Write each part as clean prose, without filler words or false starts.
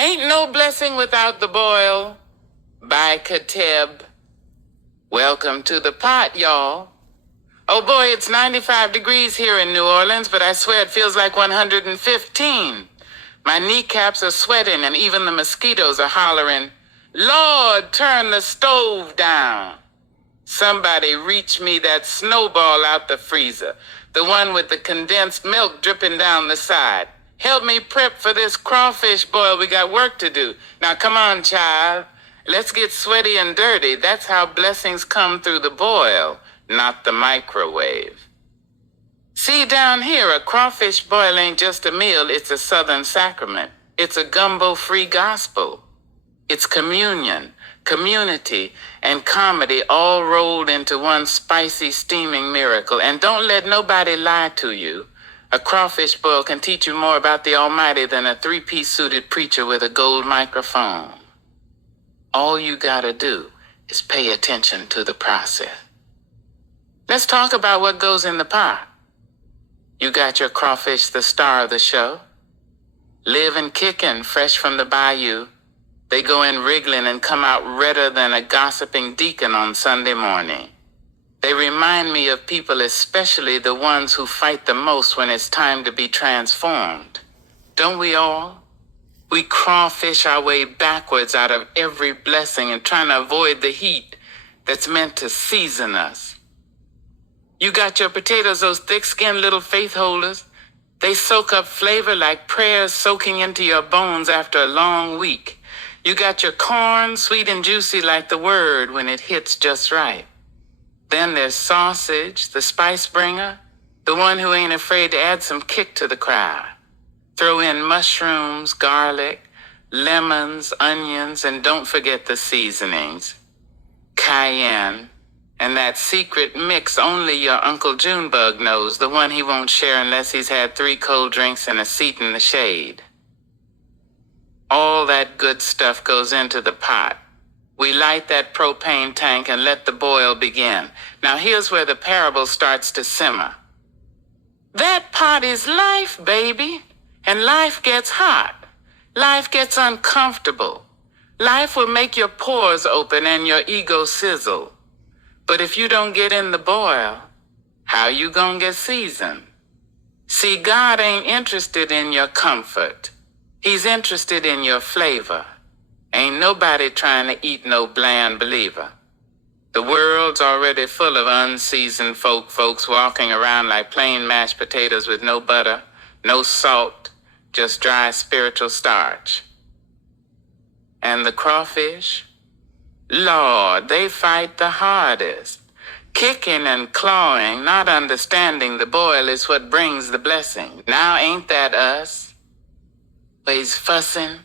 Ain't no blessing without the boil. By Kateb. Welcome to the pot, y'all. Oh boy, it's 95 degrees here in New Orleans, but I swear it feels like 115. My kneecaps are sweating and even the mosquitoes are hollering, Lord, turn the stove down. Somebody reach me that snowball out the freezer, the one with the condensed milk dripping down the side. Help me prep for this crawfish boil. We got work to do. Now come on, child. Let's get sweaty and dirty. That's how blessings come through the boil, not the microwave. See, down here, a crawfish boil ain't just a meal, it's a Southern sacrament. It's a gumbo-free gospel. It's communion, community, and comedy all rolled into one spicy, steaming miracle. And don't let nobody lie to you. A crawfish boil can teach you more about the Almighty than a three-piece suited preacher with a gold microphone. All you gotta do is pay attention to the process. Let's talk about what goes in the pot. You got your crawfish, the star of the show. Living, kicking, fresh from the bayou. They go in wriggling and come out redder than a gossiping deacon on Sunday morning. They remind me of people, especially the ones who fight the most when it's time to be transformed. Don't we all? We crawfish our way backwards out of every blessing and trying to avoid the heat that's meant to season us. You got your potatoes, those thick-skinned little faith holders. They soak up flavor like prayers soaking into your bones after a long week. You got your corn, sweet and juicy like the word when it hits just right. Then there's sausage, the spice bringer, the one who ain't afraid to add some kick to the crowd. Throw in mushrooms, garlic, lemons, onions, and don't forget the seasonings. Cayenne, and that secret mix only your Uncle Junebug knows, the one he won't share unless he's had 3 cold drinks and a seat in the shade. All that good stuff goes into the pot. We light that propane tank and let the boil begin. Now here's where the parable starts to simmer. That pot is life, baby. And life gets hot. Life gets uncomfortable. Life will make your pores open and your ego sizzle. But if you don't get in the boil, how you gonna get seasoned? See, God ain't interested in your comfort. He's interested in your flavor. Ain't nobody trying to eat no bland believer. The world's already full of unseasoned folks walking around like plain mashed potatoes with no butter, no salt, just dry spiritual starch. And the crawfish? Lord, they fight the hardest. Kicking and clawing, not understanding the boil is what brings the blessing. Now ain't that us? Always fussing,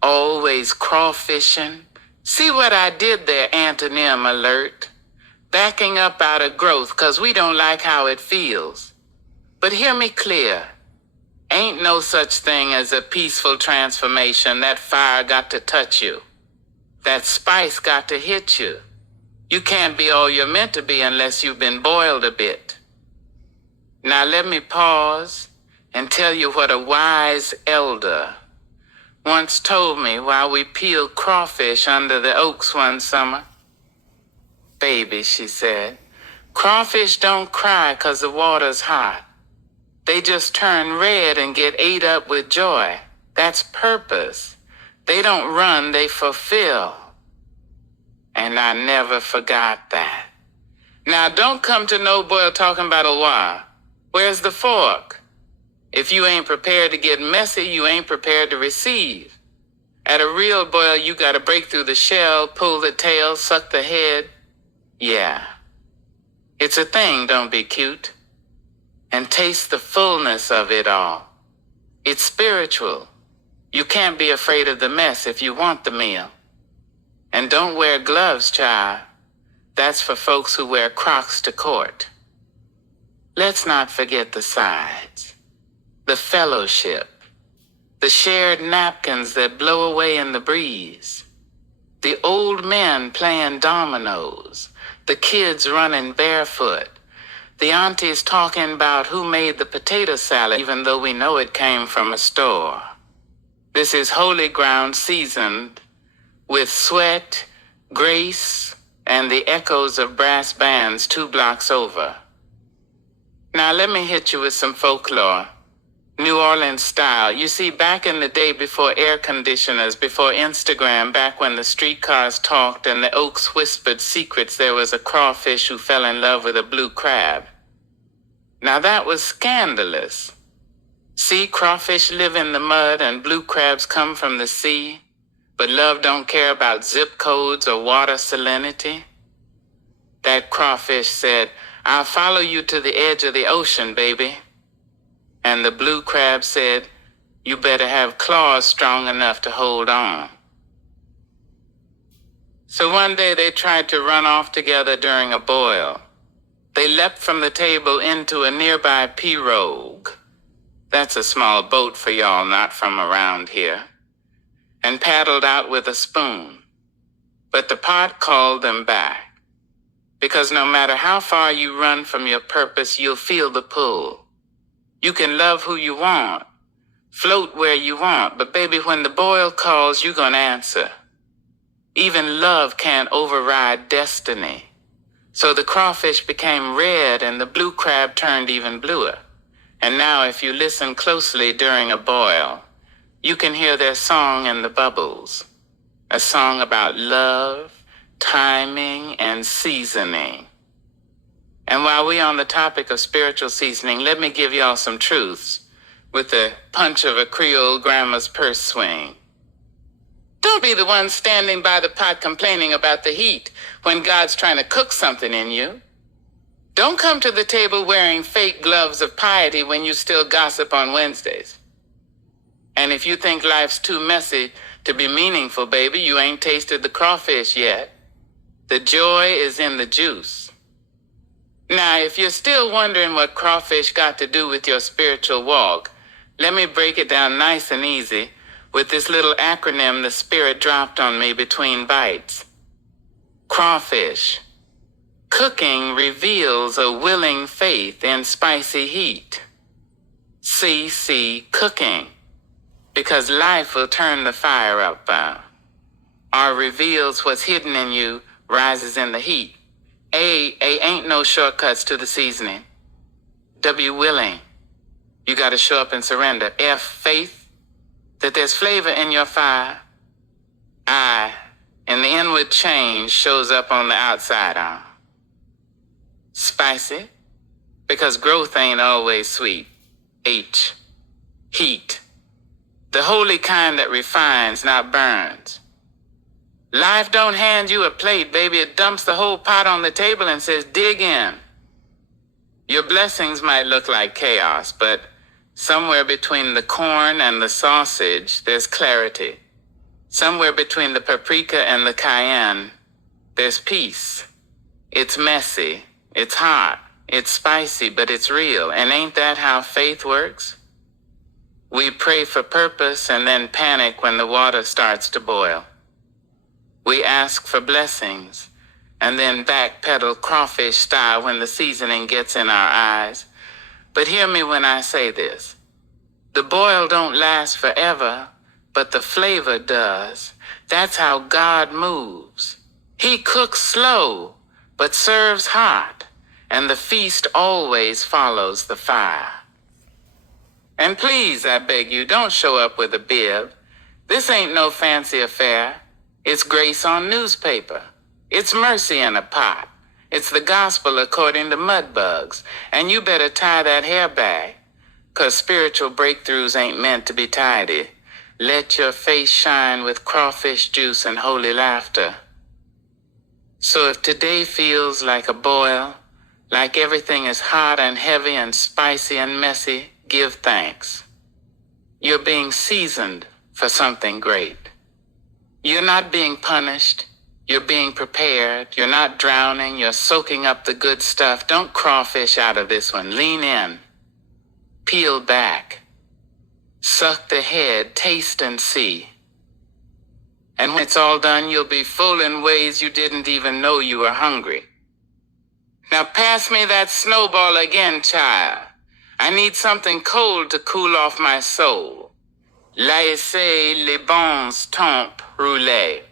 always crawfishing. See what I did there, antonym alert. Backing up out of growth 'cause we don't like how it feels. But hear me clear. Ain't no such thing as a peaceful transformation. That fire got to touch you. That spice got to hit you. You can't be all you're meant to be unless you've been boiled a bit. Now let me pause and tell you what a wise elder once told me while we peeled crawfish under the oaks one summer. Baby, she said, crawfish don't cry 'cause the water's hot. They just turn red and get ate up with joy. That's purpose. They don't run, they fulfill. And I never forgot that. Now don't come to no boil talking about a why. Where's the fork? If you ain't prepared to get messy, you ain't prepared to receive. At a real boil, you gotta break through the shell, pull the tail, suck the head. Yeah. It's a thing, don't be cute. And taste the fullness of it all. It's spiritual. You can't be afraid of the mess if you want the meal. And don't wear gloves, child. That's for folks who wear Crocs to court. Let's not forget the sides. The fellowship. The shared napkins that blow away in the breeze. The old men playing dominoes. The kids running barefoot. The aunties talking about who made the potato salad, even though we know it came from a store. This is holy ground seasoned with sweat, grace, and the echoes of brass bands 2 blocks over. Now let me hit you with some folklore. New Orleans style. You see, back in the day before air conditioners, before Instagram, back when the streetcars talked and the oaks whispered secrets, there was a crawfish who fell in love with a blue crab. Now that was scandalous. See, crawfish live in the mud and blue crabs come from the sea, but love don't care about zip codes or water salinity. That crawfish said, "I'll follow you to the edge of the ocean, baby." And the blue crab said, "You better have claws strong enough to hold on." So one day they tried to run off together during a boil. They leapt from the table into a nearby pirogue. That's a small boat for y'all not from around here. And paddled out with a spoon. But the pot called them back. Because no matter how far you run from your purpose, you'll feel the pull. You can love who you want, float where you want, but baby, when the boil calls, you're gonna answer. Even love can't override destiny. So the crawfish became red and the blue crab turned even bluer. And now if you listen closely during a boil, you can hear their song in the bubbles. A song about love, timing, and seasoning. And while we're on the topic of spiritual seasoning, let me give y'all some truths with the punch of a Creole grandma's purse swing. Don't be the one standing by the pot complaining about the heat when God's trying to cook something in you. Don't come to the table wearing fake gloves of piety when you still gossip on Wednesdays. And if you think life's too messy to be meaningful, baby, you ain't tasted the crawfish yet. The joy is in the juice. Now, if you're still wondering what crawfish got to do with your spiritual walk, let me break it down nice and easy with this little acronym the Spirit dropped on me between bites. Crawfish. Cooking reveals a willing faith in spicy heat. CC, cooking. Because life will turn the fire up. Or reveals what's hidden in you, rises in the heat. A ain't no shortcuts to the seasoning. W, willing. You gotta show up and surrender. F, faith, that there's flavor in your fire. I, and the inward change shows up on the outside. Spicy, because growth ain't always sweet. H, heat. The holy kind that refines, not burns. Life don't hand you a plate, baby. It dumps the whole pot on the table and says, dig in. Your blessings might look like chaos, but somewhere between the corn and the sausage, there's clarity. Somewhere between the paprika and the cayenne, there's peace. It's messy, it's hot, it's spicy, but it's real. And ain't that how faith works? We pray for purpose and then panic when the water starts to boil. We ask for blessings and then backpedal crawfish style when the seasoning gets in our eyes. But hear me when I say this. The boil don't last forever, but the flavor does. That's how God moves. He cooks slow, but serves hot, and the feast always follows the fire. And please, I beg you, don't show up with a bib. This ain't no fancy affair. It's grace on newspaper. It's mercy in a pot. It's the gospel according to mudbugs. And you better tie that hair back, 'cause spiritual breakthroughs ain't meant to be tidy. Let your face shine with crawfish juice and holy laughter. So if today feels like a boil, like everything is hot and heavy and spicy and messy, give thanks. You're being seasoned for something great. You're not being punished. You're being prepared. You're not drowning. You're soaking up the good stuff. Don't crawfish out of this one. Lean in. Peel back. Suck the head. Taste and see. And when it's all done, you'll be full in ways you didn't even know you were hungry. Now pass me that snowball again, child. I need something cold to cool off my soul. Laissez les bons temps rouler.